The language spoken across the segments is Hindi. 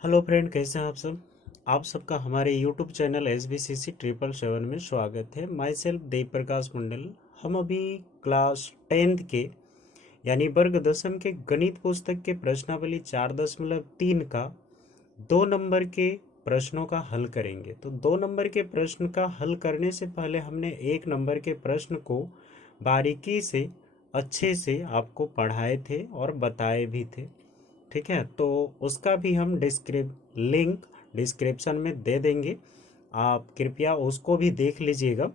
हेलो फ्रेंड, कैसे हैं आप सब। आप सबका हमारे यूट्यूब चैनल SBCC 777 में स्वागत है। माई सेल्फ देव प्रकाश मंडल। हम अभी क्लास 10th के यानी वर्ग दशम के गणित पुस्तक के प्रश्नावली 4.3 का 2 नंबर के प्रश्नों का हल करेंगे। तो 2 नंबर के प्रश्न का हल करने से पहले हमने 1 नंबर के प्रश्न को बारीकी से अच्छे से आपको पढ़ाए थे और बताए भी थे। ठीक है, तो उसका भी हम लिंक डिस्क्रिप्शन में दे देंगे। आप कृपया उसको भी देख लीजिएगा।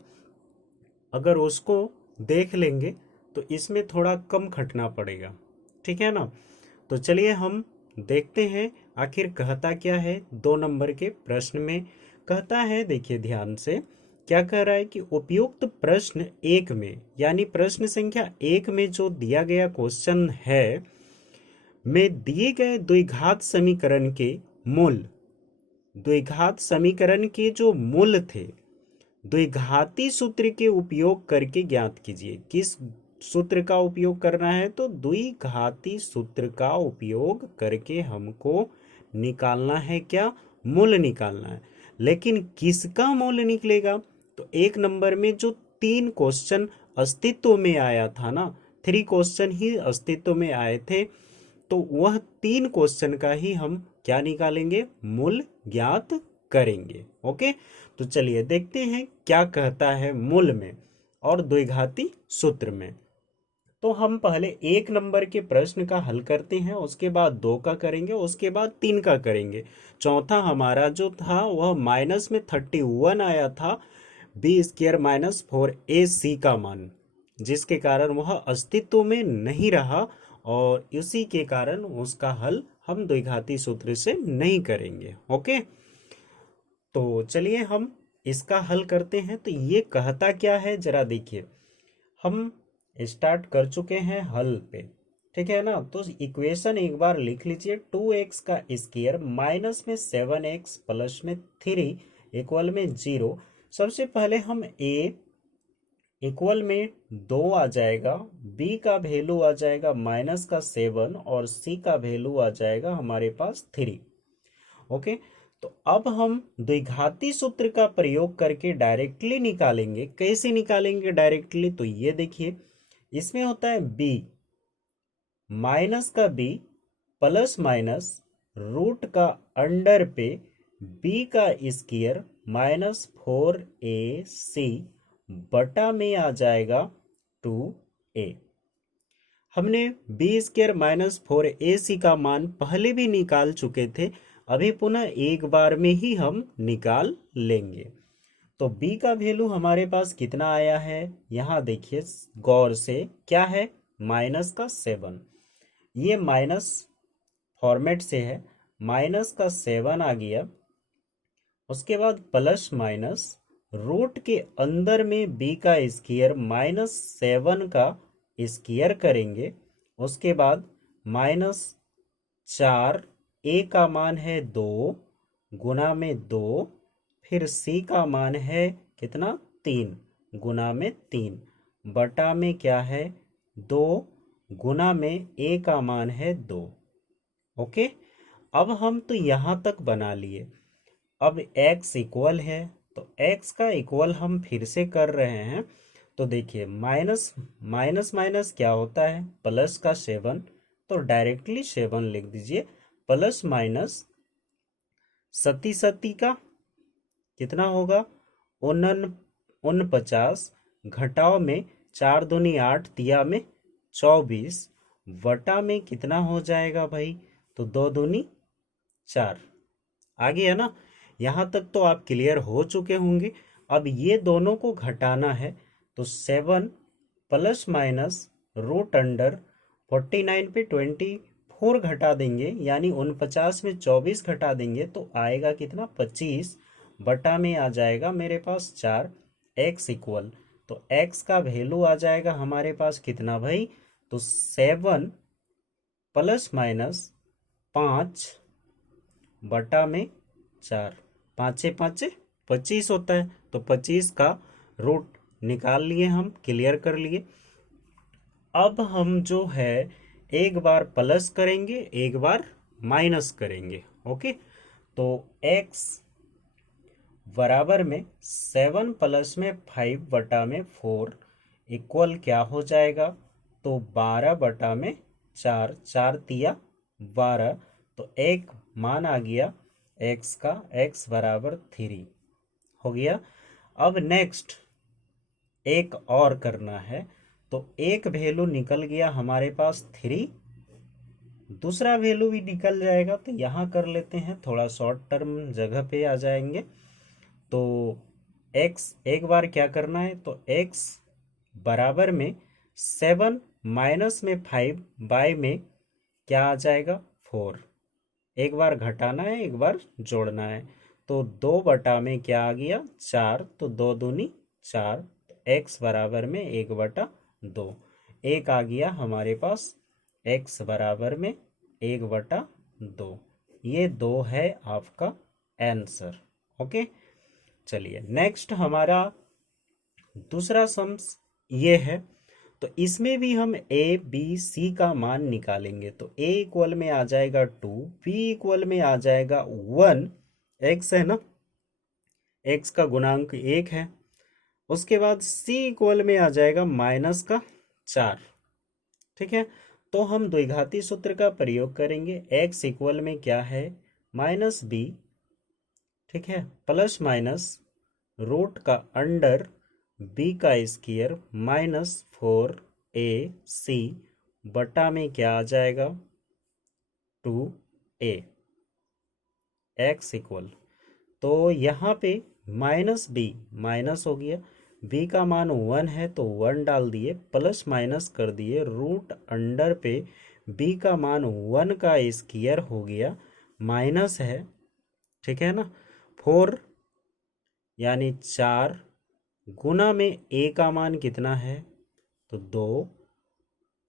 अगर उसको देख लेंगे तो इसमें थोड़ा कम खटना पड़ेगा। ठीक है ना। तो चलिए हम देखते हैं आखिर कहता क्या है 2 नंबर के प्रश्न में। कहता है, देखिए ध्यान से, क्या कह रहा है कि उपयुक्त प्रश्न 1 में यानी प्रश्न संख्या 1 में जो दिया गया क्वेश्चन है में दिए गए द्विघात समीकरण के मूल, द्विघात समीकरण के जो मूल थे, द्विघाती सूत्र के उपयोग करके ज्ञात कीजिए। किस सूत्र का उपयोग करना है? तो द्विघाती सूत्र का उपयोग करके हमको निकालना है क्या? मूल निकालना है। लेकिन किसका मूल निकलेगा? तो 1 नंबर में जो 3 क्वेश्चन अस्तित्व में आया था ना, 3 क्वेश्चन ही अस्तित्व में आए थे, तो वह 3 क्वेश्चन का ही हम क्या निकालेंगे? मूल ज्ञात करेंगे। ओके, तो चलिए देखते हैं क्या कहता है मूल में और द्विघाती सूत्र में। तो हम पहले 1 नंबर के प्रश्न का हल करते हैं, उसके बाद 2 का करेंगे, उसके बाद 3 का करेंगे। चौथा हमारा जो था वह माइनस में 31 आया था, b² - 4ac का मान, जिसके कारण वह अस्तित्व में नहीं रहा और इसी के कारण उसका हल हम द्विघाती सूत्र से नहीं करेंगे। ओके, तो चलिए हम इसका हल करते हैं। तो ये कहता क्या है जरा देखिए। हम स्टार्ट कर चुके हैं हल पे, ठीक है ना। तो इक्वेशन एक बार लिख लीजिए। 2x का स्क्वायर माइनस में 7x प्लस में 3 इक्वल में 0। सबसे पहले हम a इक्वल में 2 आ जाएगा, b का वैल्यू आ जाएगा -7 और c का वैल्यू आ जाएगा हमारे पास 3। ओके, तो अब हम द्विघाती सूत्र का प्रयोग करके डायरेक्टली निकालेंगे। कैसे निकालेंगे डायरेक्टली? तो ये देखिए, इसमें होता है b माइनस का b प्लस माइनस रूट का अंडर पे b का स्क्वायर -4ac बटा में आ जाएगा 2a। हमने b² - 4ac का मान पहले भी निकाल चुके थे, अभी पुनः एक बार में ही हम निकाल लेंगे। तो b का वैल्यू हमारे पास कितना आया है? यहाँ देखिए गौर से, क्या है? -7। ये माइनस फॉर्मेट से है, -7 आ गया। उसके बाद प्लस माइनस रूट के अंदर में b का स्क्वायर -7 का स्क्वायर करेंगे। उसके बाद -4, a का मान है 2 गुना में 2, फिर c का मान है कितना? 3 गुना में 3 बटा में क्या है? 2 गुना में a का मान है 2। ओके, अब हम तो यहाँ तक बना लिए। अब x इक्वल है, तो x का इक्वल हम फिर से कर रहे हैं। तो देखिए माइनस माइनस माइनस क्या होता है? प्लस का 7, तो डायरेक्टली 7 लिख दीजिए। प्लस माइनस सती सती का कितना होगा? 49, घटाव में 4 दूनी 8, तिया में 24 वटा में कितना हो जाएगा भाई? तो 2 दूनी 4 आ गया ना। यहाँ तक तो आप क्लियर हो चुके होंगे। अब ये दोनों को घटाना है, तो 7 प्लस माइनस रूट अंडर 49 पे 24 घटा देंगे, यानी 49 में 24 घटा देंगे तो आएगा कितना? 25 बटा में आ जाएगा मेरे पास 4। x इक्वल, तो x का वैल्यू आ जाएगा हमारे पास कितना भाई? तो 7 प्लस माइनस 5 बटा में 4, 5 5 25 होता है। तो 25 का रूट निकाल लिए, हम क्लियर कर लिए। अब हम जो है एक बार प्लस करेंगे, एक बार माइनस करेंगे। ओके, तो x बराबर में 7 प्लस में 5 बटा में 4 इक्वल क्या हो जाएगा, तो 12 बटा में 4, 4 तिया 12, तो एक मान आ गया x का, x बराबर 3 हो गया। अब नेक्स्ट एक और करना है, तो एक वैल्यू निकल गया हमारे पास 3, दूसरा वैल्यू भी निकल जाएगा, तो यहाँ कर लेते हैं, थोड़ा शॉर्ट टर्म जगह पे आ जाएंगे। तो x एक बार क्या करना है, तो x बराबर में 7 माइनस में 5 बाय में क्या आ जाएगा 4, एक बार घटाना है एक बार जोड़ना है, तो 2 बटा में क्या आ गया 4, तो 2 दूनी 4, तो x बराबर में 1 बटा 2, एक आ गया हमारे पास x बराबर में 1 बटा 2, ये 2 है आपका आंसर। ओके, चलिए नेक्स्ट हमारा दूसरा सम्स ये है, तो इसमें भी हम ए बी सी का मान निकालेंगे। तो a इक्वल में आ जाएगा 2, b इक्वल में आ जाएगा 1, x है ना, x का गुणांक 1 है, उसके बाद c इक्वल में आ जाएगा -4। ठीक है, तो हम द्विघाती सूत्र का प्रयोग करेंगे, x इक्वल में क्या है -b, ठीक है, प्लस माइनस रूट का अंडर b का स्क्वायर -4ac बटा में क्या आ जाएगा 2a, x इक्वल, तो यहाँ पे -b माइनस हो गया, b का मान 1 है तो 1 डाल दिए, प्लस माइनस कर दिए, रूट अंडर पे b का मान 1 का स्क्वायर हो गया, माइनस है, ठीक है ना, 4 यानी 4 गुना में a का मान कितना है, तो 2,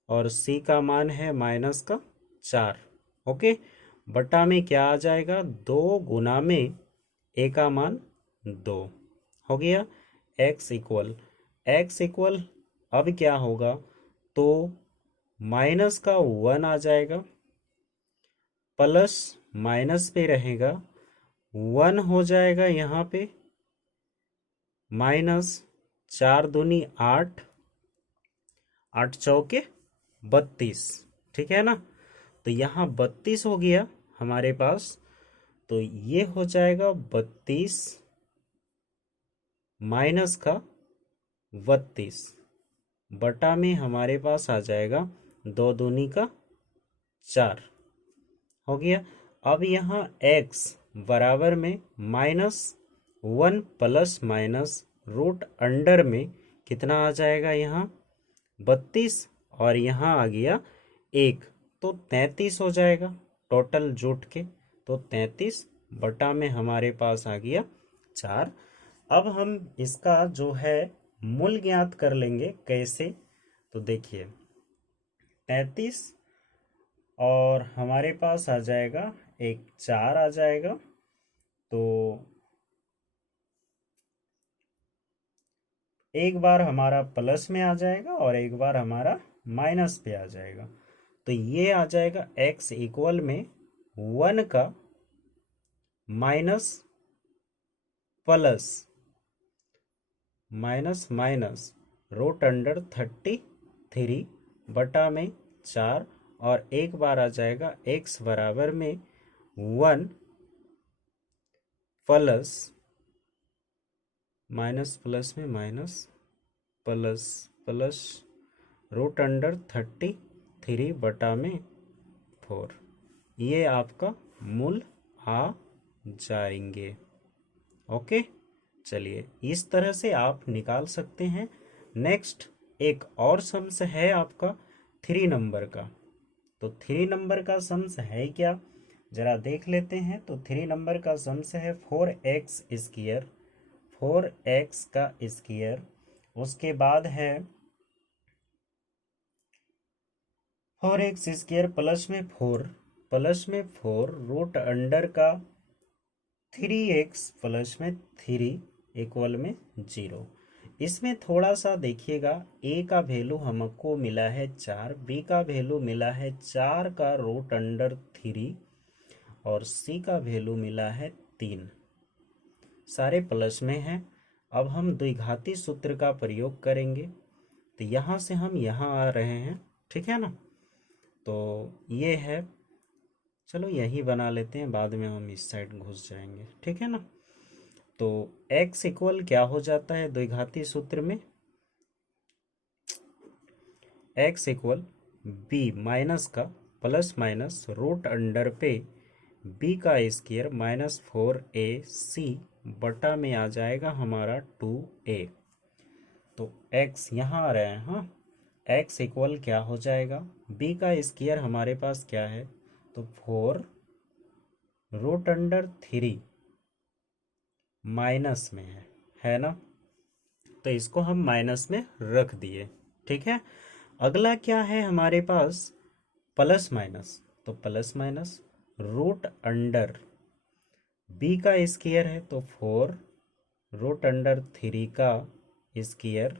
और c का मान है -4। ओके, बटा में क्या आ जाएगा 2 गुना में a का मान 2 हो गया, x इक्वल अब क्या होगा, तो माइनस का 1 आ जाएगा, प्लस माइनस पे रहेगा 1 हो जाएगा, यहाँ पे -4 दूनी 8, 8 चौके 32, ठीक है ना, तो यहाँ 32 हो गया हमारे पास, तो ये हो जाएगा 32 माइनस का 32 बटा में हमारे पास आ जाएगा 2 दूनी का 4 हो गया। अब यहाँ x बराबर में -1 प्लस माइनस रूट अंडर में कितना आ जाएगा, यहाँ 32 और यहाँ आ गया 1, तो 33 हो जाएगा टोटल जुट के, तो 33 बटा में हमारे पास आ गया 4। अब हम इसका जो है मूल ज्ञात कर लेंगे, कैसे, तो देखिए 33 और हमारे पास आ जाएगा एक 4 आ जाएगा, तो एक बार हमारा प्लस में आ जाएगा और एक बार हमारा माइनस पे आ जाएगा, तो ये आ जाएगा x इक्वल में 1 का minus plus minus root under 33 बटा में 4, और एक बार आ जाएगा x बराबर में 1 प्लस माइनस प्लस में माइनस प्लस रूट अंडर 33 बटा में 4, ये आपका मूल आ जाएंगे। ओके, चलिए इस तरह से आप निकाल सकते हैं। नेक्स्ट एक और सम्स है आपका 3 नंबर का, तो 3 नंबर का सम्स है क्या, जरा देख लेते हैं। तो 3 नंबर का सम्स है 4x स्क्वायर, 4x का स्क्वायर, उसके बाद है 4x स्क्वायर प्लस में 4 रूट अंडर का 3x प्लस में 3 इक्वल में 0। इसमें थोड़ा सा देखिएगा, a का वैल्यू हमको मिला है 4, b का वैल्यू मिला है 4 का रूट अंडर 3, और c का वैल्यू मिला है 3। सारे प्लस में हैं। अब हम द्विघाती सूत्र का प्रयोग करेंगे, तो यहाँ से हम यहाँ आ रहे हैं, ठीक है ना। तो ये है, चलो यही बना लेते हैं, बाद में हम इस साइड घुस जाएंगे, ठीक है ना। तो x इक्वल क्या हो जाता है द्विघाती सूत्र में, x इक्वल b माइनस का प्लस माइनस रूट अंडर पे b का स्क्वायर माइनस 4ac बटा में आ जाएगा हमारा 2a। तो x यहाँ आ रहा है, हाँ। x इक्वल क्या हो जाएगा, b का स्क्वायर हमारे पास क्या है, तो 4 रूट अंडर 3 माइनस में है ना। तो इसको हम माइनस में रख दिए, ठीक है। अगला क्या है हमारे पास, प्लस माइनस, तो plus minus root under b का स्क्वायर है, तो 4 रूट अंडर 3 का स्क्वायर,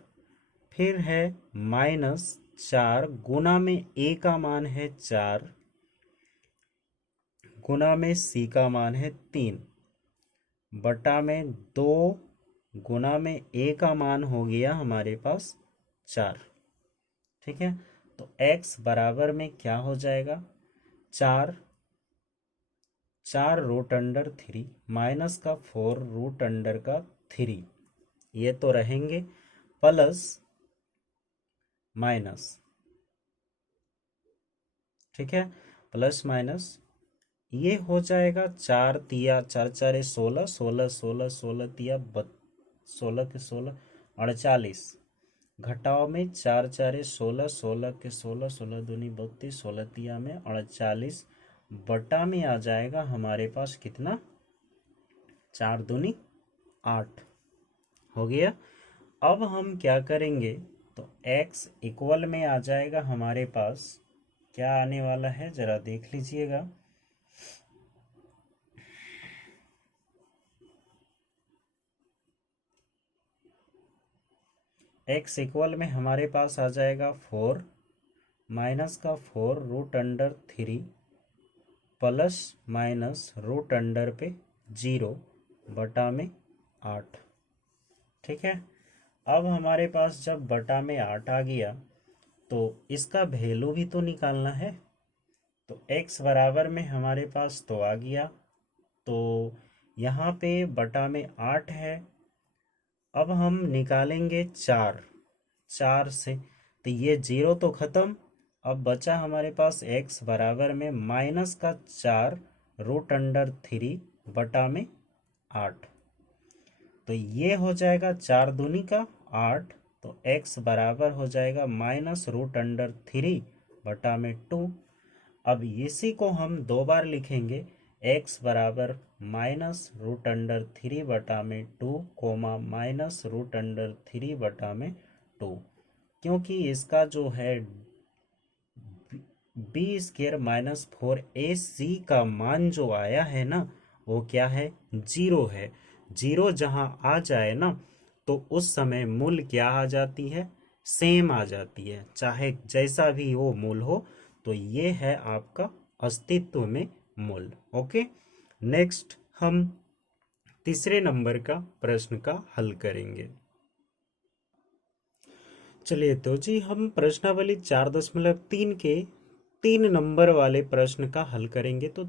फिर है माइनस 4 गुना में a का मान है 4 गुना में c का मान है 3 बटा में 2 गुना में a का मान हो गया हमारे पास 4, ठीक है। तो x बराबर में क्या हो जाएगा, 4 रूट अंडर 3 माइनस का 4 रूट अंडर का 3, ये तो रहेंगे, प्लस माइनस, ठीक है, प्लस माइनस ये हो जाएगा 4 तिया 4 4 16 16 16 16 तिया 16 के 16 48, घटाओ में 4 4 16 16 के 16 16 दूनी 32 16 तिया में 48 बटा में आ जाएगा हमारे पास कितना, 4 दूनी 8 हो गया। अब हम क्या करेंगे, तो x इक्वल में आ जाएगा हमारे पास, क्या आने वाला है जरा देख लीजिएगा, x इक्वल में हमारे पास आ जाएगा 4 माइनस का 4 root under 3 plus minus root under पे 0 बटा में 8, ठीक है। अब हमारे पास जब बटा में 8 आ गया, तो इसका वैल्यू भी तो निकालना है। तो x बराबर में हमारे पास तो आ गया, तो यहाँ पे बटा में 8 है। अब हम निकालेंगे 4 से, तो ये 0 तो ख़त्म। अब बचा हमारे पास x बराबर में माइनस का 4 रूट अंडर 3 बटा में 8, तो ये हो जाएगा 4 दूनी का 8, तो x बराबर हो जाएगा माइनस रूट अंडर 3 बटा में 2। अब इसी को हम 2 बार लिखेंगे, x बराबर माइनस रूट अंडर 3 बटा में 2 कोमा माइनस रूट अंडर 3 बटा में 2, क्योंकि इसका जो है b स्क्वायर माइनस 4ac का मान जो आया है ना, वो क्या है, 0 है। 0 जहाँ आ जाए ना, तो उस समय मूल क्या आ जाती है, सेम आ जाती है, चाहे जैसा भी वो मूल हो। तो ये है आपका अस्तित्व में मूल। ओके, नेक्स्ट हम तीसरे नंबर का प्रश्न का हल करेंगे। चलिए तो जी हम प्रश्नावली 4.3 के 3 नंबर वाले प्रश्न का हल करेंगे। तो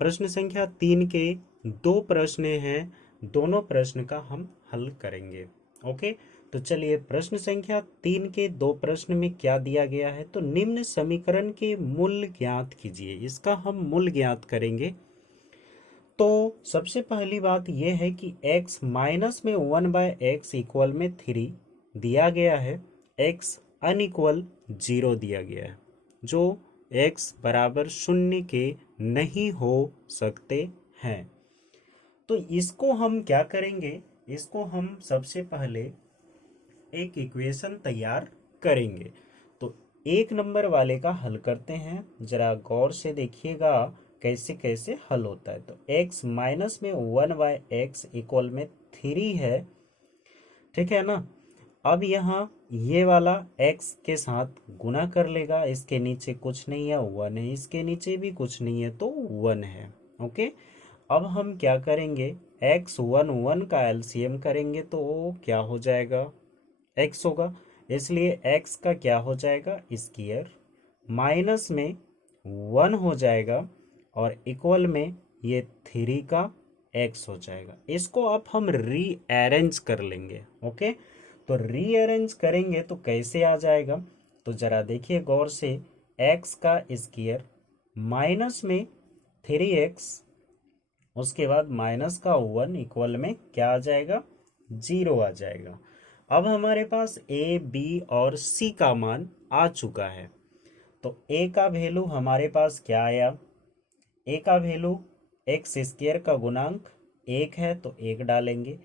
प्रश्न संख्या 3 के 2 प्रश्न हैं, दोनों प्रश्न का हम हल करेंगे। ओके, तो चलिए प्रश्न संख्या 3 के 2 प्रश्न में क्या दिया गया है, तो निम्न समीकरण के मूल ज्ञात कीजिए। इसका हम मूल ज्ञात करेंगे। तो सबसे पहली बात यह है कि x माइनस में 1/x इक्वल में 3 दिया गया है, x अनइक्वल 0 दिया गया है, जो x बराबर 0 के नहीं हो सकते हैं। तो इसको हम क्या करेंगे, इसको हम सबसे पहले एक इक्वेशन तैयार करेंगे। तो 1 नंबर वाले का हल करते हैं, जरा गौर से देखिएगा कैसे कैसे हल होता है। तो x माइनस में 1/x इक्वल में 3 है, ठीक है ना। अब यहाँ ये वाला x के साथ गुना कर लेगा, इसके नीचे कुछ नहीं है, 1 है, इसके नीचे भी कुछ नहीं है तो 1 है। ओके, अब हम क्या करेंगे, x 1 का एलसीएम करेंगे तो क्या हो जाएगा, x होगा, इसलिए x का क्या हो जाएगा, स्क्वायर, माइनस में 1 हो जाएगा और इक्वल में ये 3 का x हो जाएगा। इसको अब हम रीअरेंज कर लेंगे। ओके, तो रीअरेंज करेंगे तो कैसे आ जाएगा, तो जरा देखिए गौर से, x का स्क्वायर माइनस में 3x, उसके बाद माइनस का 1 इक्वल में क्या आ जाएगा, 0 आ जाएगा। अब हमारे पास a b और c का मान आ चुका है, तो a का वैल्यू हमारे पास क्या आया, a का वैल्यू एक्स स्क्वायर का गुणांक 1 है तो 1 डालेंगे,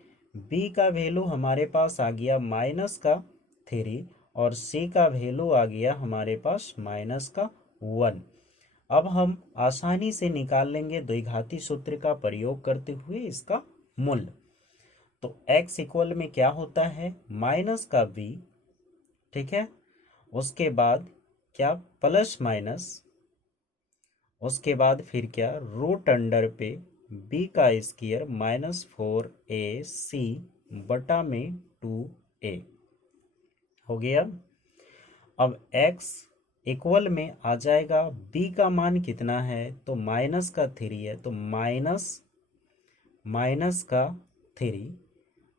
b का वैल्यू हमारे पास आ गया माइनस का 3 और c का वैल्यू आ गया हमारे पास माइनस का 1। अब हम आसानी से निकाल लेंगे द्विघाती सूत्र का प्रयोग करते हुए इसका मूल्य। तो x इक्वल में क्या होता है, माइनस का b, ठीक है, उसके बाद क्या, प्लस माइनस, उसके बाद फिर क्या, रूट अंडर पे b का स्क्वायर माइनस 4ac बटा में 2a हो गया। अब x इक्वल में आ जाएगा, b का मान कितना है, तो माइनस का 3 है तो माइनस का 3,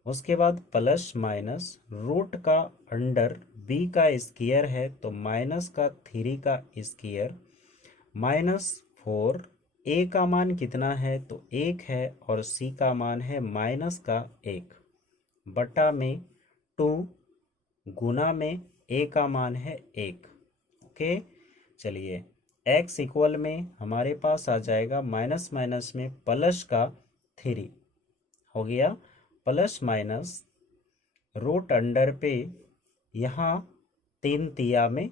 उसके बाद प्लस माइनस रूट का अंडर b का स्क्वायर है तो माइनस का 3 का स्क्वायर माइनस 4, a का मान कितना है तो 1 है और c का मान है माइनस का 1 बटा में 2 गुना में a का मान है 1। ओके, चलिए x इक्वल में हमारे पास आ जाएगा माइनस माइनस में प्लस का 3 हो गया, प्लस माइनस रूट अंडर पे यहाँ 3 तिया में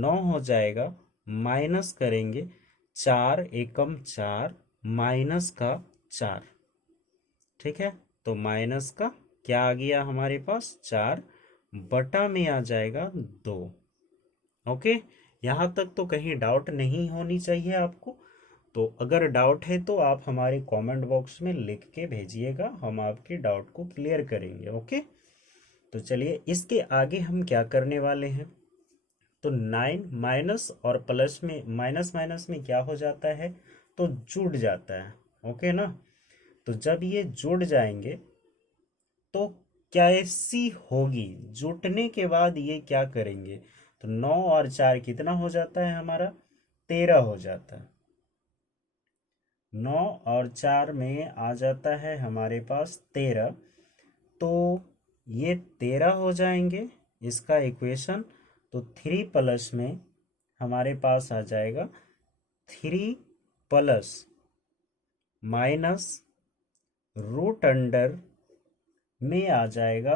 9 हो जाएगा, माइनस करेंगे 4 एकम 4 माइनस का 4, ठीक है, तो माइनस का क्या आ गया हमारे पास 4 बटा में आ जाएगा 2। ओके, यहाँ तक तो कहीं डाउट नहीं होनी चाहिए आपको। तो अगर डाउट है तो आप हमारे कमेंट बॉक्स में लिख के भेजिएगा, हम आपके डाउट को क्लियर करेंगे। ओके, तो चलिए इसके आगे हम क्या करने वाले हैं, तो 9 माइनस और प्लस में, माइनस माइनस में क्या हो जाता है, तो जुड़ जाता है। ओके ना, तो जब ये जुड़ जाएंगे तो कैसी होगी, जुटने के बाद ये क्या करेंगे, तो 9 और 4 कितना हो जाता है हमारा, 13 हो जाता है। 9 और 4 में आ जाता है हमारे पास 13, तो ये 13 हो जाएंगे इसका इक्वेशन। तो 3 प्लस में हमारे पास आ जाएगा 3 प्लस माइनस रूट अंडर में आ जाएगा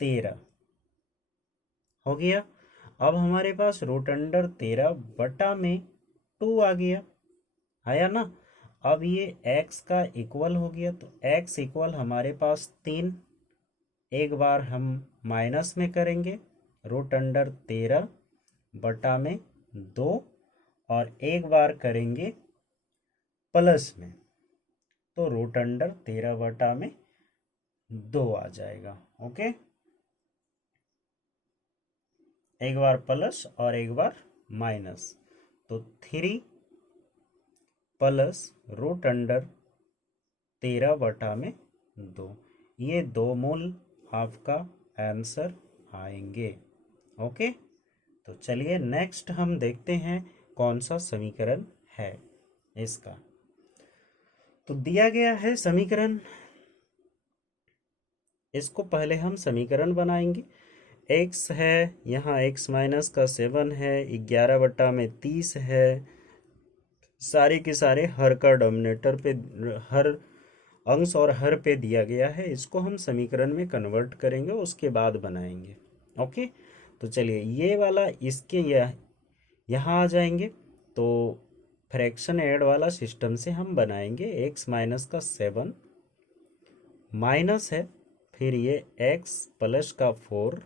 13 हो गया। अब हमारे पास रूट अंडर 13 बटा में 2 आ गया, आया ना। अब ये x का इक्वल हो गया, तो x इक्वल हमारे पास 3, एक बार हम माइनस में करेंगे रूट अंडर 13 बटा में 2 और एक बार करेंगे प्लस में, तो रूट अंडर 13 बटा में 2 आ जाएगा। ओके, एक बार प्लस और एक बार माइनस, तो 3 प्लस रूट अंडर 13 बटा में 2, ये दो मूल आपका आंसर आएंगे। ओके, तो चलिए नेक्स्ट हम देखते हैं कौन सा समीकरण है इसका। तो दिया गया है समीकरण, इसको पहले हम समीकरण बनाएंगे। x है यहाँ, x माइनस का 7 है, 11 बटा में 30 है, सारे के सारे हर का डोमिनेटर पे, हर अंश और हर पे दिया गया है। इसको हम समीकरण में कन्वर्ट करेंगे, उसके बाद बनाएंगे। ओके, तो चलिए ये वाला इसके यहाँ आ जाएंगे, तो फ्रैक्शन ऐड वाला सिस्टम से हम बनाएंगे। x माइनस का 7 माइनस है, फिर ये x प्लस का 4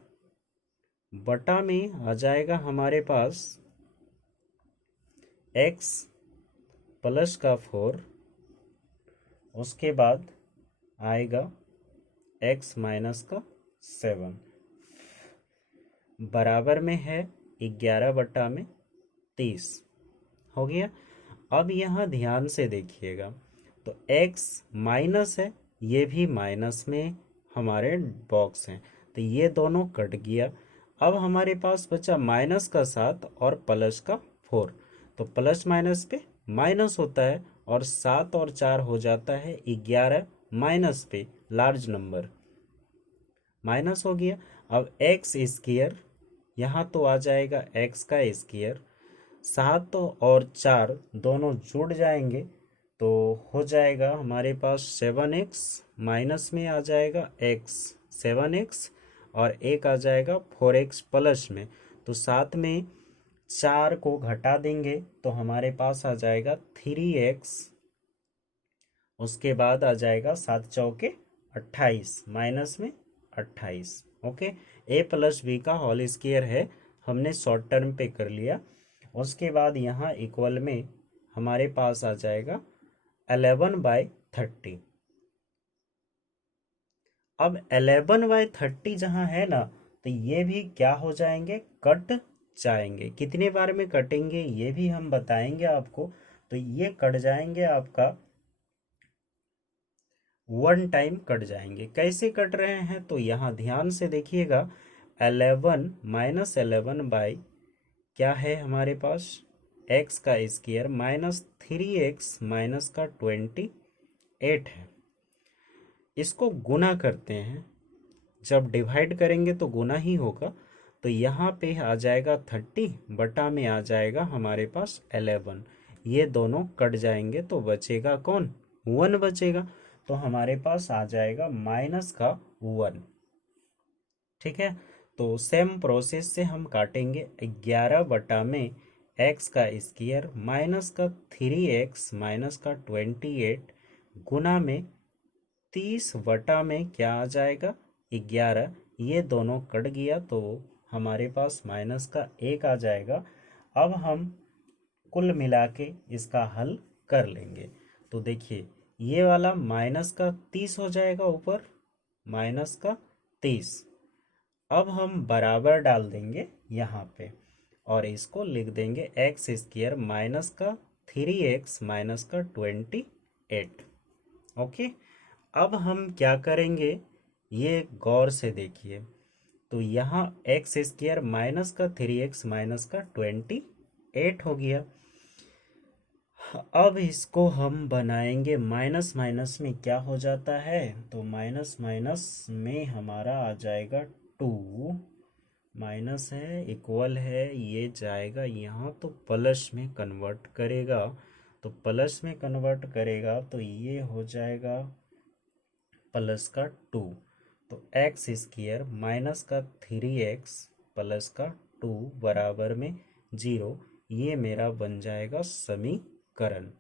बटा में आ जाएगा हमारे पास x प्लस का 4, उसके बाद आएगा x माइनस का 7 बराबर में है 11/30 हो गया। अब यहाँ ध्यान से देखिएगा, तो x माइनस है, ये भी माइनस में हमारे बॉक्स हैं, तो ये दोनों कट गया। अब हमारे पास बचा माइनस का 7 और प्लस का 4, तो प्लस माइनस पे माइनस होता है और 7 और 4 हो जाता है 11, माइनस पे लार्ज नंबर माइनस हो गया। अब एक्स स्क्वायर यहाँ तो आ जाएगा एक्स का स्क्वायर, 7 और 4 दोनों जुड़ जाएंगे तो हो जाएगा हमारे पास 7x, माइनस में आ जाएगा x 7x और एक आ जाएगा 4x प्लस में, तो साथ में 4 को घटा देंगे तो हमारे पास आ जाएगा 3x, उसके बाद आ जाएगा 7 चौके 28, माइनस में 28। ओके, a प्लस बी का होल स्क्वायर है, हमने शॉर्ट टर्म पे कर लिया। उसके बाद यहाँ इक्वल में हमारे पास आ जाएगा 11/30। अब 11/30 जहाँ है ना, तो ये भी क्या हो जाएंगे, कट जाएंगे। कितने बार में कटेंगे ये भी हम बताएंगे आपको। तो ये कट जाएंगे आपका 1 टाइम कट जाएंगे। कैसे कट रहे हैं तो यहाँ ध्यान से देखिएगा, 11 माइनस 11 बाई क्या है हमारे पास x का स्क्वायर माइनस 3x माइनस का 28 है। इसको गुना करते हैं, जब डिवाइड करेंगे तो गुना ही होगा, तो यहाँ पे आ जाएगा 30 बटा में आ जाएगा हमारे पास 11, ये दोनों कट जाएंगे तो बचेगा कौन, 1 बचेगा, तो हमारे पास आ जाएगा माइनस का 1। ठीक है, तो सेम प्रोसेस से हम काटेंगे 11 बटा में x का स्क्वायर माइनस का 3x माइनस का 28 गुना में 30 बटा में क्या आ जाएगा 11, ये दोनों कट गया तो हमारे पास माइनस का 1 आ जाएगा। अब हम कुल मिला के इसका हल कर लेंगे, तो देखिए ये वाला माइनस का 30 हो जाएगा ऊपर, माइनस का 30। अब हम बराबर डाल देंगे यहाँ पे और इसको लिख देंगे एक्स स्क्वायर माइनस का 3x माइनस का 28। ओके, अब हम क्या करेंगे ये गौर से देखिए, तो यहाँ एक्स स्क्वायर माइनस का 3x माइनस का 28 हो गया। अब इसको हम बनाएंगे माइनस माइनस में क्या हो जाता है, तो माइनस माइनस में हमारा आ जाएगा 2, माइनस है इक्वल है, ये जाएगा यहाँ तो प्लस में कन्वर्ट करेगा, तो प्लस में कन्वर्ट करेगा तो ये हो जाएगा प्लस का 2, तो एक्स स्क्वायर माइनस का 3x प्लस का 2 बराबर में 0, ये मेरा बन जाएगा समीकरण।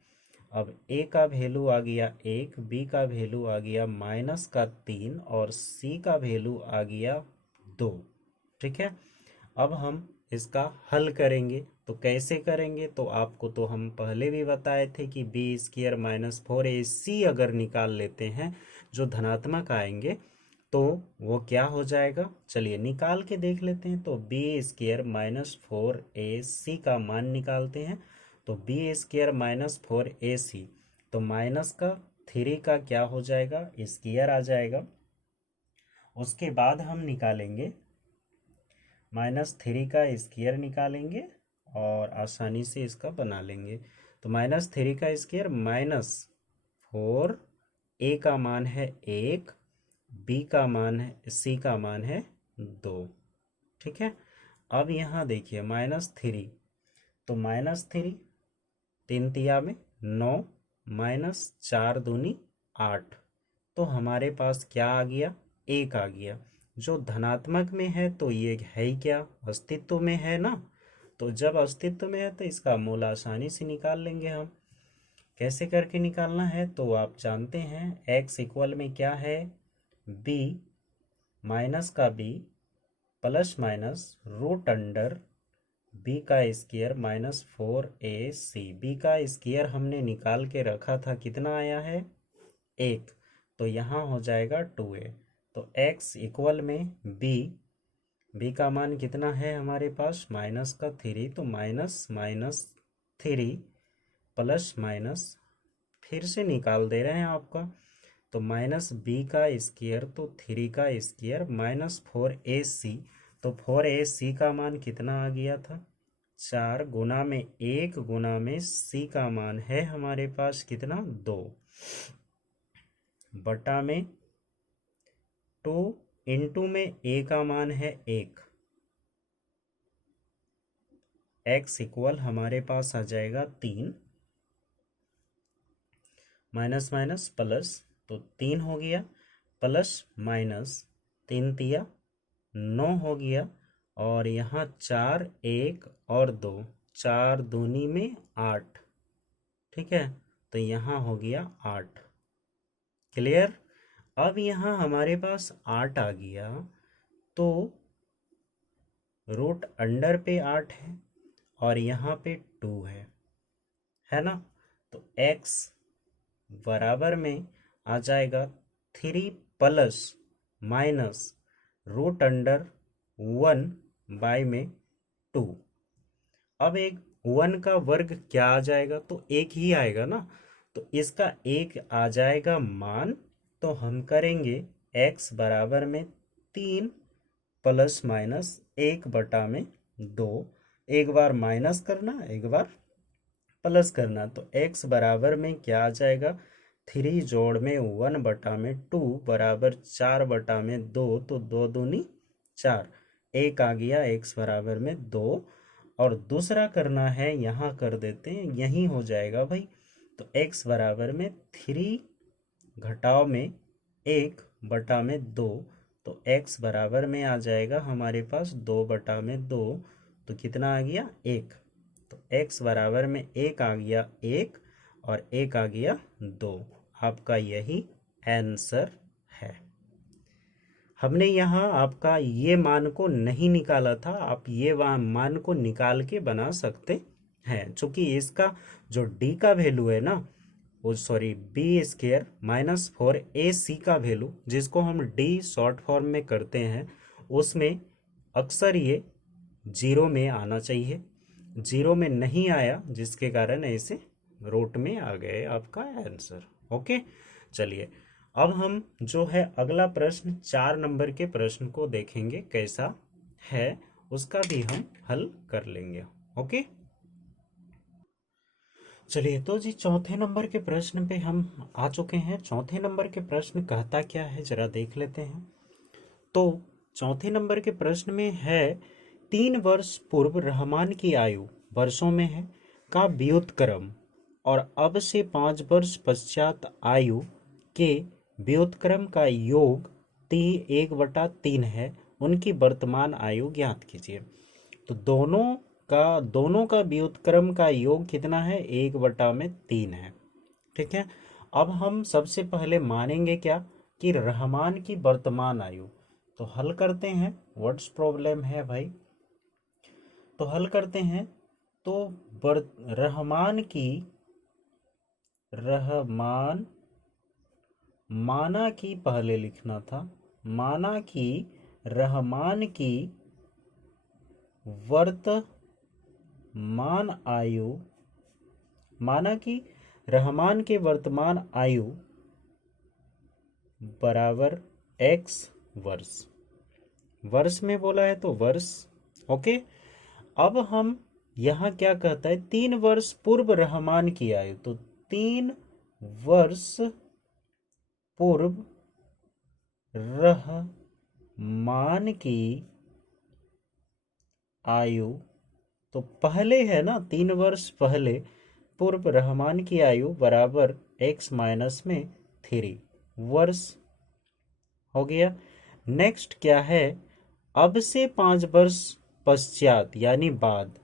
अब a का वैल्यू आ गया 1, b का वैल्यू आ गया माइनस का 3 और c का वैल्यू आ गया 2। ठीक है, अब हम इसका हल करेंगे, तो कैसे करेंगे, तो आपको तो हम पहले भी बताए थे कि बी स्क्वायर माइनस 4ac अगर निकाल लेते हैं जो धनात्मक आएंगे तो वो क्या हो जाएगा, चलिए निकाल के देख लेते हैं। तो बी स्क्वायर माइनस 4ac का मान निकालते हैं, तो बी स्क्वायर माइनस 4ac, तो माइनस का 3 का क्या हो जाएगा, स्क्वायर आ जाएगा। उसके बाद हम निकालेंगे -3 का स्क्वायर निकालेंगे और आसानी से इसका बना लेंगे। तो -3 का स्क्वायर माइनस 4, ए का मान है 1, बी का मान है, सी का मान है 2। ठीक है, अब यहाँ देखिए -3, तो -3 3 तिया में 9 माइनस 4 दूनी 8, तो हमारे पास क्या आ गया, 1 आ गया। जो धनात्मक में है तो ये है ही क्या, अस्तित्व में है ना, तो जब अस्तित्व में है तो इसका मूल आसानी से निकाल लेंगे हम। कैसे करके निकालना है तो आप जानते हैं, x इक्वल में क्या है b माइनस का b plus minus root under B का स्क्वायर माइनस 4ac। बी का स्क्वायर हमने निकाल के रखा था, कितना आया है 1, तो यहाँ हो जाएगा 2a। तो x इक्वल में बी का मान कितना है हमारे पास माइनस का 3, तो माइनस माइनस 3 प्लस माइनस फिर से निकाल दे रहे हैं आपका, तो माइनस बी का स्क्वायर तो 3 का स्क्वायर माइनस 4ac। तो 4ac का मान कितना आ गया था 4 गुना में 1 गुना में c का मान है हमारे पास कितना 2 बटा में 2 इंटू में a का मान है 1। x इक्वल हमारे पास आ जाएगा 3 माइनस माइनस प्लस, तो 3 हो गया प्लस माइनस 3 तिया 9 हो गया, और यहाँ 4 1 और 2 4 दूनी में 8, ठीक है, तो यहाँ हो गया 8। क्लियर। अब यहाँ हमारे पास 8 आ गया, तो रूट अंडर पे 8 है और यहाँ पे 2 है ना, तो x बराबर में आ जाएगा 3 plus minus root under 1 by में 2। अब एक 1 का वर्ग क्या आ जाएगा, तो एक ही आएगा ना, तो इसका एक आ जाएगा मान, तो हम करेंगे x बराबर में 3 प्लस माइनस 1 बटा में 2, एक बार माइनस करना एक बार प्लस करना, तो x बराबर में क्या आ जाएगा 3 जोड़ में 1 बटा में 2 बराबर 4 बटा में 2, तो 2 दूनी 4, एक आ गया x बराबर में 2। और दूसरा करना है, यहाँ कर देते हैं, यहीं हो जाएगा भाई, तो x बराबर में 3 घटाव में 1 बटा में 2, तो x बराबर में आ जाएगा हमारे पास 2 बटा में 2, तो कितना आ गया 1, तो x बराबर में 1 आ गया 1 और 1 आ गया 2। आपका यही आंसर है। हमने यहाँ आपका ये मान को नहीं निकाला था, आप ये मान को निकाल के बना सकते हैं, चूंकि इसका जो d का वैल्यू है ना, वो sorry B square minus 4ac का वैल्यू, जिसको हम d शॉर्ट फॉर्म में करते हैं, उसमें अक्सर ये 0 में आना चाहिए, 0 में नहीं आया, जिसके कारण ऐसे रूट में आ गए आपका आंसर। ओके, चलिए अब हम जो है अगला प्रश्न 4 नंबर के प्रश्न को देखेंगे कैसा है, उसका भी हम हल कर लेंगे। ओके, चलिए तो जी चौथे नंबर के प्रश्न पे हम आ चुके हैं। चौथे नंबर के प्रश्न कहता क्या है जरा देख लेते हैं। तो चौथे नंबर के प्रश्न में है 3 वर्ष पूर्व रहमान की आयु वर्षों में है का व्युत्क्रम और अब से 5 वर्ष पश्चात आयु के व्युत्क्रम का योग 1/3 है, उनकी वर्तमान आयु ज्ञात कीजिए। तो दोनों का व्युत्क्रम का योग कितना है 1/3 है, ठीक है। अब हम सबसे पहले मानेंगे क्या कि रहमान की वर्तमान आयु, तो हल करते हैं, व्हाट्स प्रॉब्लम है भाई, तो हल करते हैं। तो रहमान माना कि पहले लिखना था, माना कि रहमान की वर्तमान आयु, माना कि रहमान के वर्तमान आयु बराबर x वर्ष, वर्ष में बोला है तो वर्ष। ओके, अब हम यहाँ क्या कहता है 3 वर्ष पूर्व रहमान की आयु, तो 3 वर्ष पूर्व रहमान की आयु, तो पहले है ना 3 वर्ष पहले पूर्व रहमान की आयु बराबर x माइनस में 3 वर्ष हो गया। नेक्स्ट क्या है, अब से 5 वर्ष पश्चात यानी बाद,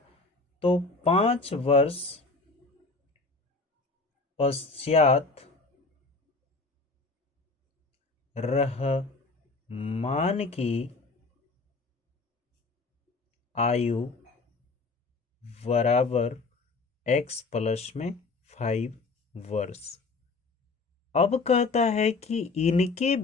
तो 5 वर्ष पश्चात रहमान की आयु बराबर x प्लस में 5 वर्ष। अब कहता है कि इनके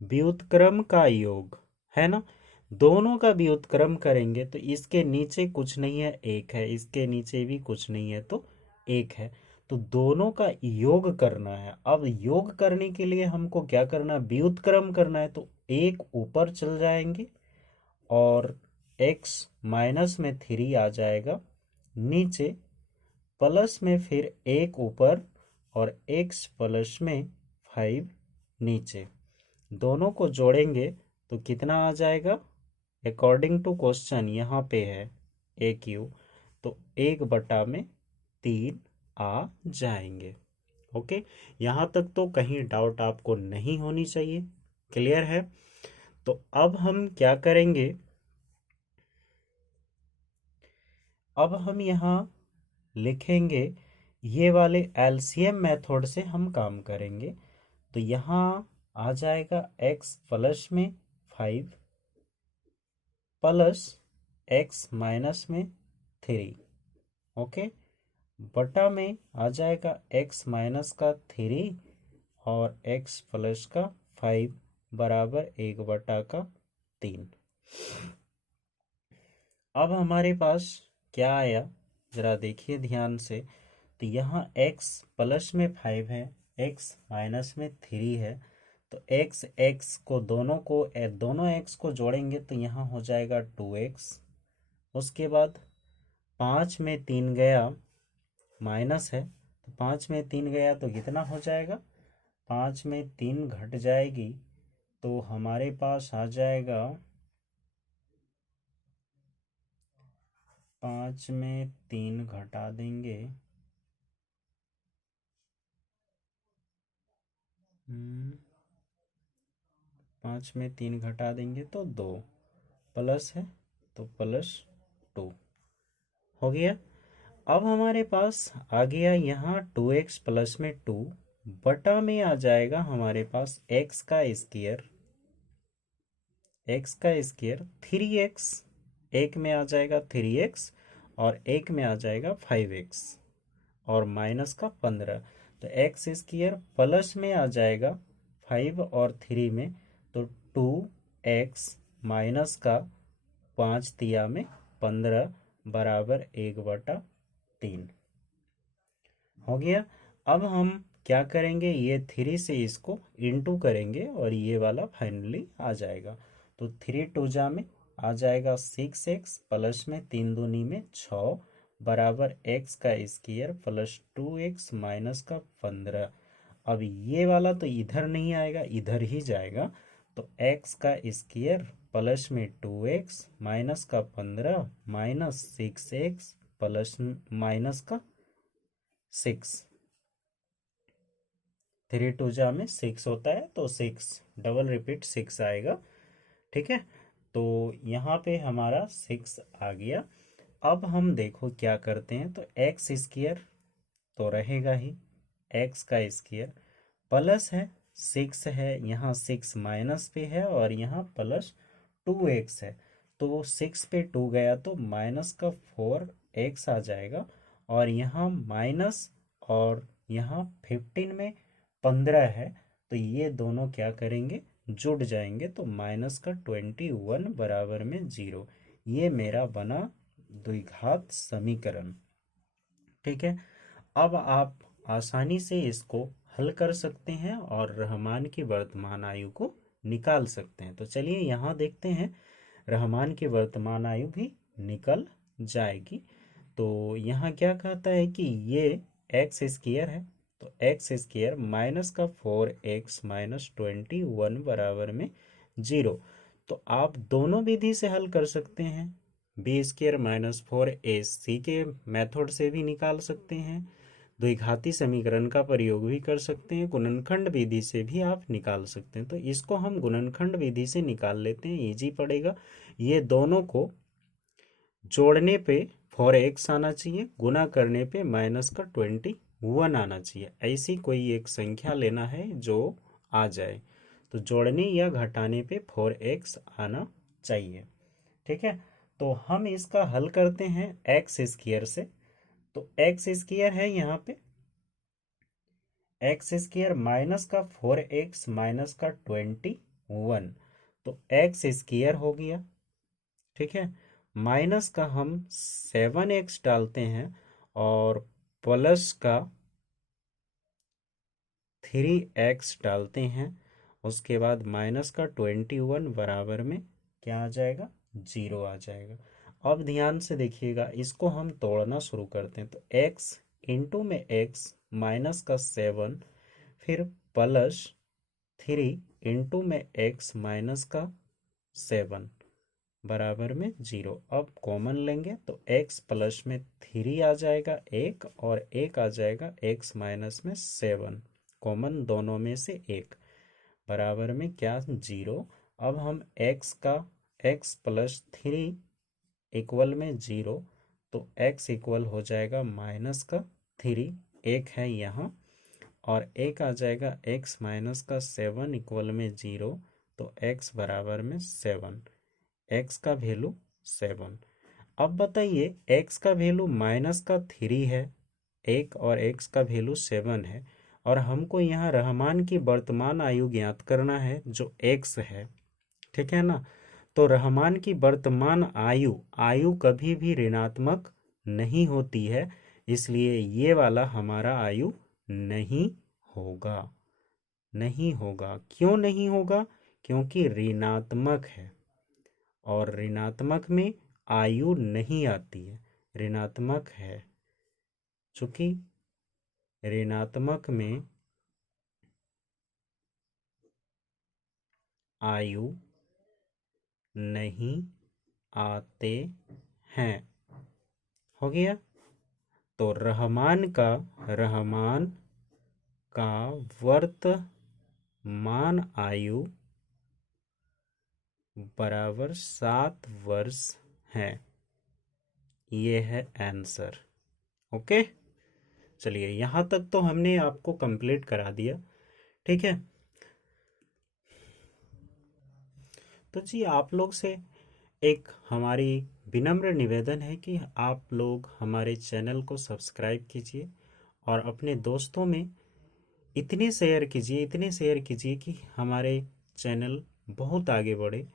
व्युत्क्रम का योग है ना, दोनों का व्युत्क्रम करेंगे तो इसके नीचे कुछ नहीं है, एक है, इसके नीचे भी कुछ नहीं है तो एक है, तो दोनों का योग करना है। अब योग करने के लिए हमको क्या करना है, व्युत्क्रम करना है, तो एक ऊपर चल जाएंगे और x माइनस में 3 आ जाएगा नीचे, प्लस में फिर एक ऊपर और x प्लस में 5 नीचे, दोनों को जोड़ेंगे तो कितना आ जाएगा, अकॉर्डिंग टू क्वेश्चन यहाँ पे है ए क्यू, तो 1/3 आ जाएंगे। ओके, यहाँ तक तो कहीं डाउट आपको नहीं होनी चाहिए, क्लियर है। तो अब हम क्या करेंगे, अब हम यहाँ लिखेंगे, ये वाले एलसीएम मेथड से हम काम करेंगे, तो यहाँ आ जाएगा x प्लस में 5 प्लस x माइनस में 3, ओके, बटा में आ जाएगा x माइनस का 3 और x प्लस का 5 बराबर 1/3। अब हमारे पास क्या आया, जरा देखिए ध्यान से, तो यहाँ x प्लस में 5 है, x माइनस में 3 है, तो x को दोनों x को जोड़ेंगे तो यहाँ हो जाएगा 2x। उसके बाद 5 में 3 गया, माइनस है तो 5 में 3 गया तो कितना हो जाएगा, 5 में 3 घट जाएगी तो हमारे पास आ जाएगा, 5 में 3 घटा देंगे, 5 में 3 घटा देंगे तो 2, प्लस है तो +2 हो गया। अब हमारे पास आ गया यहाँ 2x प्लस में 2 बटा में आ जाएगा हमारे पास x का स्क्वायर, 3x, एक में आ जाएगा 3x और एक में आ जाएगा 5x और माइनस का 15, तो एक्स स्क्वायर प्लस में आ जाएगा 5 और 3 में, तो 2x माइनस का 5 तिया में 15 बराबर 1/3 हो गया। अब हम क्या करेंगे, ये 3 से इसको इंटू करेंगे और ये वाला फाइनली आ जाएगा, तो 3 2 में आ जाएगा 6x प्लस में 3 दूनी में 6 बराबर x का स्क्वायर प्लस 2x माइनस का 15। अब ये वाला तो इधर नहीं आएगा, इधर ही जाएगा, तो x का स्क्वायर प्लस में 2x माइनस का 15 माइनस 6x प्लस माइनस का 6, 3 2 में 6 होता है तो 6 डबल रिपीट 6 आएगा, ठीक है। तो यहाँ पे हमारा 6 आ गया। अब हम देखो क्या करते हैं, तो एक्स स्क्वायर तो रहेगा ही, एक्स का स्क्वायर प्लस है 6 है, यहाँ 6 माइनस पे है और यहाँ प्लस 2x है, तो 6 पे 2 गया तो माइनस का 4x आ जाएगा और यहाँ माइनस और यहाँ 15 में 15 है, तो ये दोनों क्या करेंगे, जुड़ जाएंगे, तो माइनस का 21 बराबर में 0। ये मेरा बना द्विघात समीकरण, ठीक है। अब आप आसानी से इसको हल कर सकते हैं और रहमान की वर्तमान आयु को निकाल सकते हैं। तो चलिए यहाँ देखते हैं, रहमान की वर्तमान आयु भी निकल जाएगी। तो यहाँ क्या कहता है कि ये एक्स स्क्वायर है, तो एक्स स्क्वायर माइनस का 4x माइनस 21 बराबर में 0। तो आप दोनों विधि से हल कर सकते हैं, बी स्क्वायर माइनस 4ac के मेथड से भी निकाल सकते हैं, द्विघाती समीकरण का प्रयोग भी कर सकते हैं, गुणनखंड विधि से भी आप निकाल सकते हैं। तो इसको हम गुणनखंड विधि से निकाल लेते हैं, इजी पड़ेगा। ये दोनों को जोड़ने पे 4x आना चाहिए, गुना करने पे माइनस का 21 आना चाहिए, ऐसी कोई एक संख्या लेना है जो आ जाए, तो जोड़ने या घटाने पे 4x आना चाहिए, ठीक है, तो हम इसका हल करते हैं एक्स स्क्वायर से। तो एक्स स्क्वायर है यहाँ पे एक्स स्क्वायर माइनस का 4x माइनस का 21, तो एक्स स्क्वायर हो गया। ठीक है, माइनस का हम 7x डालते हैं और प्लस का 3x डालते हैं। उसके बाद माइनस का 21 बराबर में क्या आ जाएगा, 0 आ जाएगा। अब ध्यान से देखिएगा, इसको हम तोड़ना शुरू करते हैं। तो x इंटू में x माइनस का 7 फिर प्लस 3 इंटू में x माइनस का 7 बराबर में 0। अब कॉमन लेंगे तो x प्लस में 3 आ जाएगा एक, और एक आ जाएगा x माइनस में 7, कॉमन दोनों में से एक, बराबर में क्या, 0। अब हम x प्लस 3 इक्वल में 0, तो x इक्वल हो जाएगा माइनस का 3, एक है यहाँ, और एक आ जाएगा x माइनस का 7 इक्वल में 0, तो x बराबर में 7, x का वैल्यू 7। अब बताइए, x का वैल्यू माइनस का 3 है एक, और x का वैल्यू 7 है, और हमको यहाँ रहमान की वर्तमान आयु ज्ञात करना है जो x है। ठीक है ना, तो रहमान की वर्तमान आयु आयु कभी भी ऋणात्मक नहीं होती है, इसलिए ये वाला हमारा आयु नहीं होगा। नहीं होगा, क्यों नहीं होगा, क्योंकि ऋणात्मक है, और ऋणात्मक में आयु नहीं आती है, ऋणात्मक है। चूंकि ऋणात्मक में आयु नहीं आते हैं, हो गया। तो रहमान का वर्तमान आयु बराबर 7 वर्ष है, ये है आंसर। ओके, चलिए यहाँ तक तो हमने आपको कंप्लीट करा दिया। ठीक है, तो जी आप लोग से एक हमारी विनम्र निवेदन है कि आप लोग हमारे चैनल को सब्सक्राइब कीजिए और अपने दोस्तों में इतने शेयर कीजिए कि हमारे चैनल बहुत आगे बढ़े,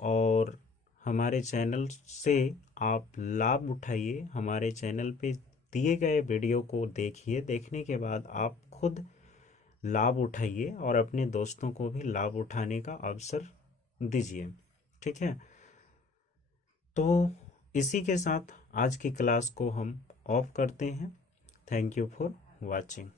और हमारे चैनल से आप लाभ उठाइए। हमारे चैनल पे दिए गए वीडियो को देखिए, देखने के बाद आप खुद लाभ उठाइए और अपने दोस्तों को भी लाभ उठाने का अवसर दीजिए। ठीक है, तो इसी के साथ आज की क्लास को हम ऑफ करते हैं। Thank you for watching.